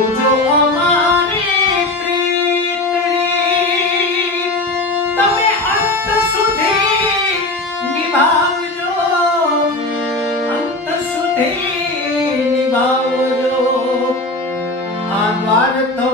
જોજો અમારી પ્રીતની તમે અંત સુધી નિભાવજો, અંત સુધી નિભાવજો. આ દ્વાર તો